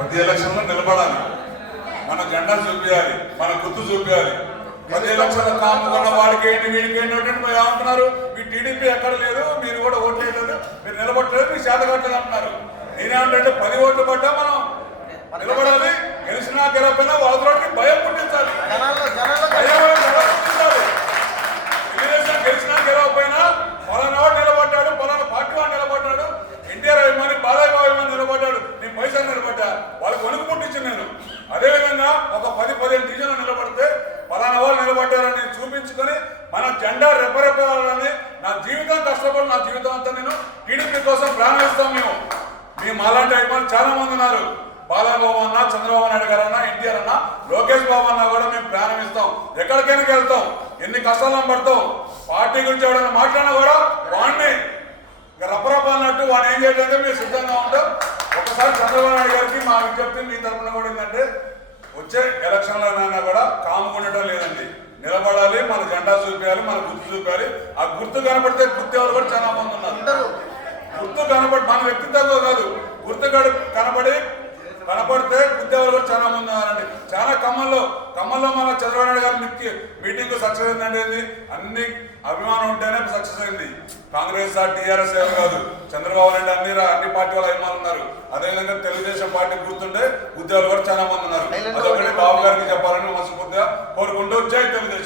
ప్రతి ఎలక్షన్లో నిలబడాలి, మన జెండా చూపించాలి, మన గుర్తు చూపించాలి. 10 లక్షల కాముకున్న వాడికి ఏంటి వీడికి ఏంటి ఏమంటున్నారు, మీ టీడీపీ ఎక్కడ లేదు, మీరు కూడా ఓట్లు వేయలేదు, మీరు నిలబట్టలేదు, మీకు చేతకట్టలేదు అంటున్నారు. నేనేమంటే 10 ఓట్లు పడ్డా మనం నిలబడాలి, గెలిచినా గెలవైనా వాళ్ళకి భయం పుట్టించాలి. తెలుగుదేశం గెలిచినా గెలవకపోయినా పలానా వాడు నిలబడ్డాడు, పలానా పార్టీ వాడు నిలబడ్డాడు, ఎన్టీఆర్ అభిమాని బాలయ్య అభిమాని నిలబడ్డాడు, నేను పైసలు నిలబడ్డా, వాళ్ళకి వణుకు పుట్టించింది నేను. అదేవిధంగా ఒక 10-15 డివిజన్లు నిలబడితే పలానా వాళ్ళు నిలబడ్డారని చూపించుకొని మన జెండా రెపరెపాలని నా జీవితం కష్టపడి నా జీవితం అంతా నేను టీడీపీ కోసం ప్రాణం ఇస్తాం. మేము అలాంటి అభిమానులు చాలా మంది ఉన్నారు. బాలబాబు అన్న, చంద్రబాబు నాయుడు గారు అన్న, ఎన్టీఆర్ అన్న, లోకేష్ బాబు అన్న కూడా మేము ప్రాణం ఇస్తాం. ఎక్కడికైనా వెళ్తాం, ఎన్ని కష్టాలను పడతాం. పార్టీ గురించి ఎవరైనా మాట్లాడినా కూడా వాడిని రపరప అన్నట్టు వాడిని ఏం చేయడానికి మేము సిద్ధంగా ఉంటాం. ఒకసారి చంద్రబాబు నాయుడు గారికి మా విజ్ఞప్తి మీ తరఫున కూడా ఏంటంటే వచ్చే ఎలక్షన్లోనైనా కూడా కాముగా ఉండటం లేదండి, నిలబడాలి, మన జెండా చూపించాలి, మన గుర్తు చూపించాలి. ఆ గుర్తు కనపడితే గుర్తు ఎవరు కూడా చాలా మంది ఉన్నారు. గుర్తు కనపడి మన వ్యక్తిత్వంలో కాదు, గుర్తు కనపడితే గుర్తెవరు కూడా చాలా మంది ఉన్నారండి. చాలా ఖమ్మంలో మన చంద్రబాబు నాయుడు గారి మీటింగ్ సక్సెస్ అయిందండి. అన్ని అభిమానం ఉంటేనే సక్సెస్ అయింది. కాంగ్రెస్ టీఆర్ఎస్ ఎవరు కాదు, చంద్రబాబు నాయుడు అన్ని పార్టీ వాళ్ళ అభిమానులు ఉన్నారు. అదేవిధంగా తెలుగుదేశం పార్టీ గుర్తుంటే ఉద్యోగులు కూడా చాలా మంది ఉన్నారు. అదొకటి బాబు గారికి చెప్పాలని మనస్ఫూర్తిగా కోరుకుంటూ జై తెలుగుదేశం.